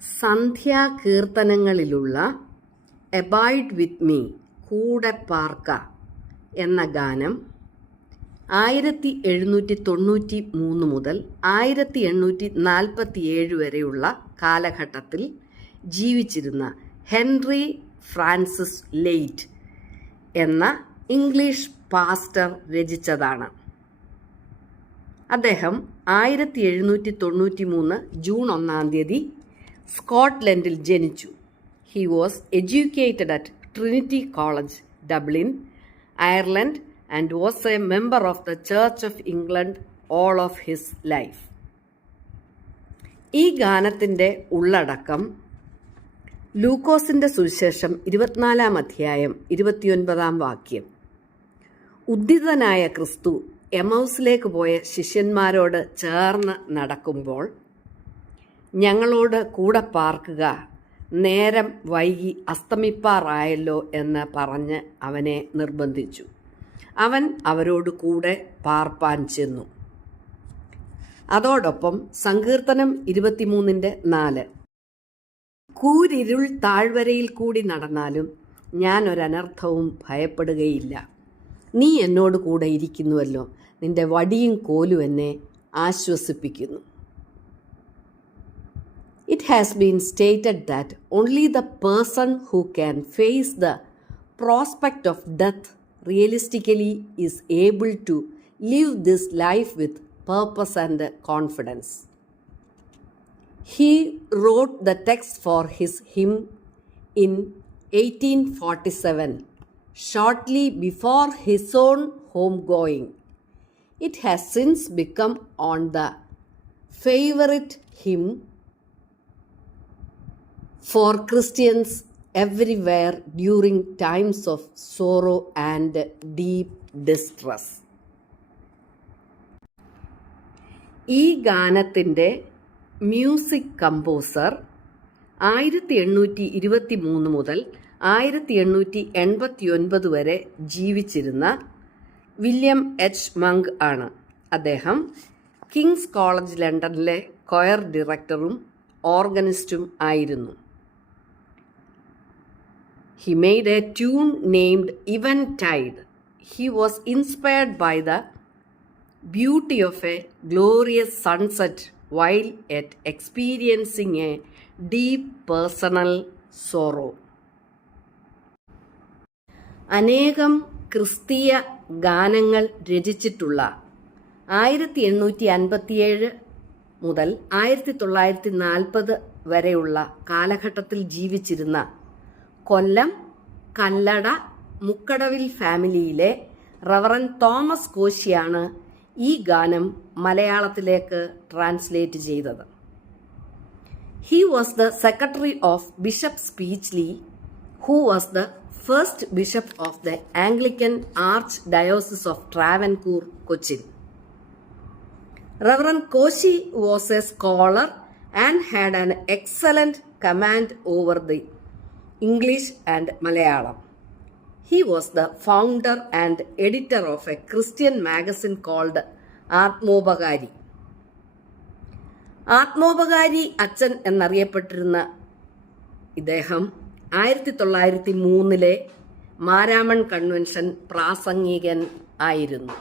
സന്ധ്യാകീർത്തനങ്ങളിലുള്ള abide with me കൂടെ പാർക്ക എന്ന ഗാനം ആയിരത്തി എഴുന്നൂറ്റി തൊണ്ണൂറ്റി മൂന്ന് മുതൽ ആയിരത്തി എണ്ണൂറ്റി നാൽപ്പത്തി ഏഴ് വരെയുള്ള കാലഘട്ടത്തിൽ ജീവിച്ചിരുന്ന ഹെൻറി ഫ്രാൻസിസ് ലെയ്റ്റ് എന്ന ഇംഗ്ലീഷ് പാസ്റ്റർ രചിച്ചതാണ്. അദ്ദേഹം ആയിരത്തി എഴുന്നൂറ്റി തൊണ്ണൂറ്റി മൂന്ന് ജൂൺ ഒന്നാം തീയതി സ്കോട്ട്ലൻഡിൽ ജനിച്ചു. He was educated at Trinity College Dublin Ireland and was a member of the church of England all of his life ഈ ഗാനത്തിന്റെ ഉള്ളടക്കം ലൂക്കോസിന്റെ സുവിശേഷം ഇരുപത്തിനാലാം അധ്യായം ഇരുപത്തിയൊൻപതാം വാക്യം. ഉദ്ധിതനായ ക്രിസ്തു എമൗസിലേക്ക് പോയ ശിഷ്യന്മാരോട് ചേർന്ന് നടക്കുമ്പോൾ ഞങ്ങളോട് കൂടെ പാർക്കുക. നേരം വൈകി അസ്തമിപ്പാറായല്ലോ എന്ന് പറഞ്ഞ് അവനെ നിർബന്ധിച്ചു. അവൻ അവരോട് കൂടെ പാർപ്പാൻ ചെന്നു. അതോടൊപ്പം സങ്കീർത്തനം ഇരുപത്തിമൂന്നിന്റെ നാല്. കൂരിരുൾ താഴ്വരയിൽ കൂടി നടന്നാലും ഞാൻ ഒരനർത്ഥവും ഭയപ്പെടുകയില്ല. നീ എന്നോട് കൂടെ ഇരിക്കുന്നുവല്ലോ. നിന്റെ വടിയും കോലും എന്നെ ആശ്വസിപ്പിക്കുന്നു. It has been stated that only the person who can face the prospect of death realistically is able to live this life with purpose and confidence. He wrote the text for his hymn in 1847, shortly before his own homegoing. It has since become on the favorite hymn for Christians everywhere during times of sorrow and deep distress. ഈ ഗാനത്തിന്റെ music composer ആയിരത്തി എണ്ണൂറ്റി ഇരുപത്തി മൂന്ന് മുതൽ ആയിരത്തി എണ്ണൂറ്റി എൺപത്തി ഒൻപത് വരെ ജീവിച്ചിരുന്ന വില്യം എച്ച്. മങ്ക് ആണ്. അദ്ദേഹം കിങ്സ് കോളേജ് ലണ്ടനിലെ കൊയർ ഡയറക്ടറും ഓർഗനിസ്റ്റും ആയിരുന്നു. He made a tune named Eventide. He was inspired by the beauty of a glorious sunset while at experiencing a deep personal sorrow. അനേകം ക്രിസ്തീയ ഗാനങ്ങൾ രചിച്ചിട്ടുള്ള ആയിരത്തി എണ്ണൂറ്റി അൻപത്തിയേഴ് മുതൽ ആയിരത്തി തൊള്ളായിരത്തി നാൽപ്പത് വരെയുള്ള കാലഘട്ടത്തിൽ ജീവിച്ചിരുന്ന കൊല്ലം കല്ലട മുക്കടവിൽ ഫാമിലിയിലെ റവറൻ തോമസ് കോശിയാണ് ഈ ഗാനം മലയാളത്തിലേക്ക് ട്രാൻസ്ലേറ്റ് ചെയ്തത്. He was the secretary of bishop Speechly who was the first bishop of the Anglican archdiocese of Travancore Cochin reverend Koshy was a scholar and had an excellent command over the English and Malayalam. He was the founder and editor of a Christian magazine called Atmopakari. Atmopakari അച്ഛൻ എന്നറിയപ്പെട്ടിരുന്ന ഇദ്ദേഹം ആയിരത്തി തൊള്ളായിരത്തി മൂന്നിലെ Maramon convention പ്രാസംഗികൻ ആയിരുന്നു.